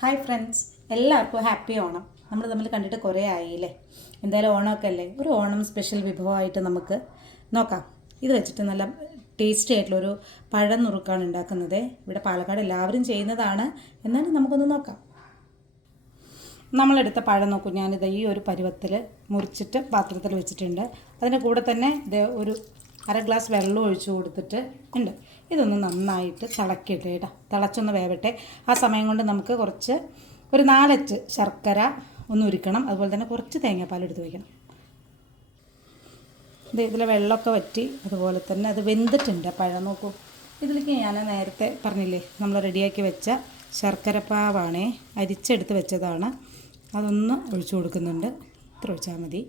Hi friends, എല്ലാവർക്കും happy Onam. നമ്മൾ തമ്മിൽ കണ്ടിട്ട് കുറേ ആയില്ലേ. എന്തായാലും ഓണമൊക്കെ അല്ലേ, ഒരു ഓണം സ്പെഷ്യൽ വിഭവമായിട്ട് നമുക്ക് നോക്കാം. ഇത് വെച്ചിട്ട് നല്ല ടേസ്റ്റി ആയിട്ടുള്ളൊരു പഴം നുറുക്കാണ് ഉണ്ടാക്കുന്നത്. ഇവിടെ പാലക്കാട് എല്ലാവരും ചെയ്യുന്നതാണ്, എന്നാലും നമുക്കൊന്ന് നോക്കാം. നമ്മളെടുത്ത പഴം നോക്കൂ, ഞാനിത് ഈ ഒരു പരുവത്തിൽ മുറിച്ചിട്ട് പാത്രത്തിൽ വെച്ചിട്ടുണ്ട്. അതിൻ്റെ കൂടെ തന്നെ ഇത് ഒരു അര ഗ്ലാസ് വെള്ളം ഒഴിച്ചു കൊടുത്തിട്ട് ഉണ്ട്. ഇതൊന്ന് നന്നായിട്ട് തിളക്കിയിട്ട് കേട്ടോ, തിളച്ചൊന്ന് വേവട്ടെ. ആ സമയം കൊണ്ട് നമുക്ക് ഒരു 4 ശർക്കര ഒന്ന് ഉരുക്കണം. അതുപോലെ തന്നെ കുറച്ച് തേങ്ങാപ്പാൽ എടുത്ത് വയ്ക്കണം. ഇതിലെ വെള്ളമൊക്കെ വറ്റി, അതുപോലെ തന്നെ അത് വെന്തിട്ടുണ്ട് പഴം. നോക്കൂ, ഇതിലേക്ക് ഞാൻ നേരത്തെ പറഞ്ഞില്ലേ, നമ്മൾ റെഡിയാക്കി വെച്ച ശർക്കരപ്പാവാണേ, അരിച്ചെടുത്ത് വെച്ചതാണ്. അതൊന്ന് ഒഴിച്ചു കൊടുക്കുന്നുണ്ട്. ഇത്ര ഒഴിച്ചാൽ മതി.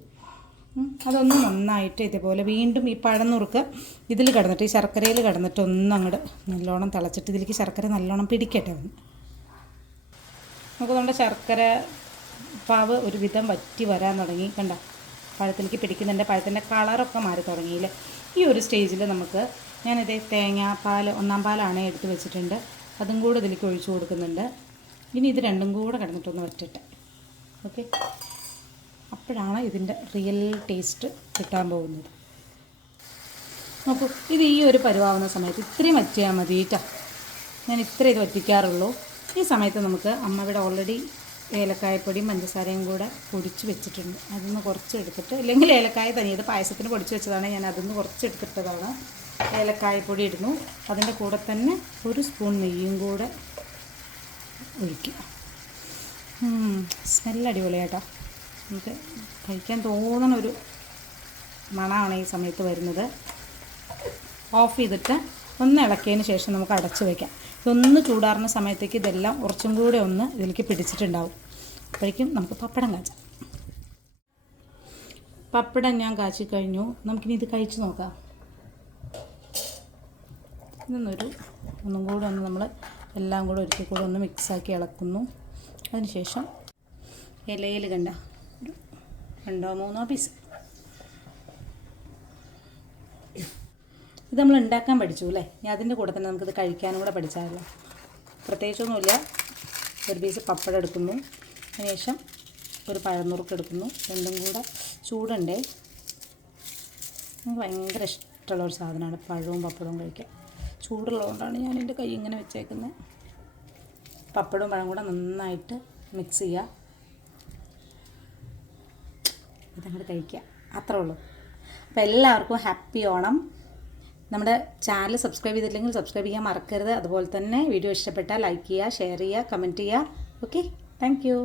അതൊന്ന് നന്നായിട്ട് ഇതേപോലെ വീണ്ടും ഈ പഴം നുറുക്ക് ഇതിൽ കിടന്നിട്ട്, ഈ ശർക്കരയിൽ കിടന്നിട്ട് അങ്ങോട്ട് നല്ലോണം തിളച്ചിട്ട് ഇതിലേക്ക് ശർക്കര നല്ലോണം പിടിക്കട്ടെ. നമുക്ക് നമ്മുടെ ശർക്കര പാവ് ഒരുവിധം വറ്റി വരാൻ തുടങ്ങി. കണ്ട, പഴത്തിലേക്ക് പിടിക്കുന്നുണ്ട്. പഴത്തിൻ്റെ കളറൊക്കെ മാറി തുടങ്ങിയില്ലേ. ഈ ഒരു സ്റ്റേജിൽ ഞാനിത് തേങ്ങാപ്പാൽ 1-ാം പാലാണ് എടുത്ത് വെച്ചിട്ടുണ്ട്. അതും കൂടെ ഇതിലേക്ക് ഒഴിച്ചു കൊടുക്കുന്നുണ്ട്. ഇനി ഇത് രണ്ടും കൂടെ കിടന്നിട്ടൊന്ന് വറ്റട്ടെ. ഓക്കെ, അപ്പോഴാണ് ഇതിൻ്റെ റിയൽ ടേസ്റ്റ് കിട്ടാൻ പോകുന്നത്. നോക്കൂ, ഇത് ഈ ഒരു പരുവാവുന്ന സമയത്ത് ഇത്രയും വറ്റിയാൽ മതി കേട്ടോ. ഞാൻ ഇത് വറ്റിക്കാറുള്ളൂ. ഈ സമയത്ത് നമുക്ക് അമ്മ ഇവിടെ ഓൾറെഡി ഏലക്കായപ്പൊടിയും പഞ്ചസാരയും കൂടെ പൊടിച്ച് വെച്ചിട്ടുണ്ട്. അതിന്ന് കുറച്ച് എടുത്തിട്ട്, ഇല്ലെങ്കിൽ ഏലക്കായ തനിയത് പായസത്തിന് പൊടിച്ച് വെച്ചതാണ്, ഞാൻ അതിന്ന് കുറച്ച് എടുത്തിട്ടതാണ്. ഏലക്കായപ്പൊടി ഇടുന്നു. അതിൻ്റെ കൂടെ തന്നെ 1 സ്പൂൺ നെയ്യും കൂടെ ഒഴിക്കുക. സ്മെല്ല് അടിപൊളിയാട്ടോ. നമുക്ക് കഴിക്കാൻ തോന്നുന്നൊരു മണമാണ് ഈ സമയത്ത് വരുന്നത്. ഓഫ് ചെയ്തിട്ട് ഒന്ന് ഇളക്കിയതിന് ശേഷം നമുക്ക് അടച്ച് വയ്ക്കാം. ഇതൊന്ന് ചൂടാറുന്ന സമയത്തേക്ക് ഇതെല്ലാം കുറച്ചും കൂടെ ഒന്ന് ഇതിലേക്ക് പിടിച്ചിട്ടുണ്ടാവും. അപ്പോഴേക്കും നമുക്ക് പപ്പടം കാച്ചാം. പപ്പടം ഞാൻ കാച്ചി കഴിഞ്ഞു. നമുക്കിനി ഇത് കഴിച്ച് നോക്കാം. ഒന്നും കൂടെ നമ്മൾ എല്ലാം കൂടെ ഒരിക്കൽ കൂടെ ഒന്ന് മിക്സാക്കി ഇളക്കുന്നു. അതിനുശേഷം ഇലയിൽ കണ്ട 2-3 പീസ് ഇത് നമ്മൾ ഉണ്ടാക്കാൻ പഠിച്ചു അല്ലേ. ഞാൻ അതിൻ്റെ കൂടെ തന്നെ നമുക്കിത് കഴിക്കാനും കൂടെ പഠിച്ചാലോ. പ്രത്യേകിച്ചൊന്നുമില്ല. 1 പീസ് പപ്പടം എടുക്കുന്നു. അതിനുശേഷം ഒരു പഴനുറുക്ക് എടുക്കുന്നു. രണ്ടും കൂടെ ചൂടുണ്ടേ. ഭയങ്കര ഇഷ്ടമുള്ളൊരു സാധനമാണ് പഴവും പപ്പടവും കഴിക്കാൻ. ചൂടുള്ളതുകൊണ്ടാണ് ഞാൻ എൻ്റെ കൈ ഇങ്ങനെ വെച്ചേക്കുന്നത്. പപ്പടവും പഴം കൂടെ നന്നായിട്ട് മിക്സ് ചെയ്യുക. ഇതങ്ങോട്ട് കഴിക്കുക, അത്രേ ഉള്ളൂ. അപ്പോൾ എല്ലാവർക്കും ഹാപ്പി ഓണം. നമ്മുടെ ചാനൽ സബ്സ്ക്രൈബ് ചെയ്തിട്ടില്ലെങ്കിൽ സബ്സ്ക്രൈബ് ചെയ്യാൻ മറക്കരുത്. അതുപോലെ തന്നെ വീഡിയോ ഇഷ്ടപ്പെട്ടാൽ ലൈക്ക് ചെയ്യുക, ഷെയർ ചെയ്യുക, കമൻറ്റ് ചെയ്യുക. Okay, thank you.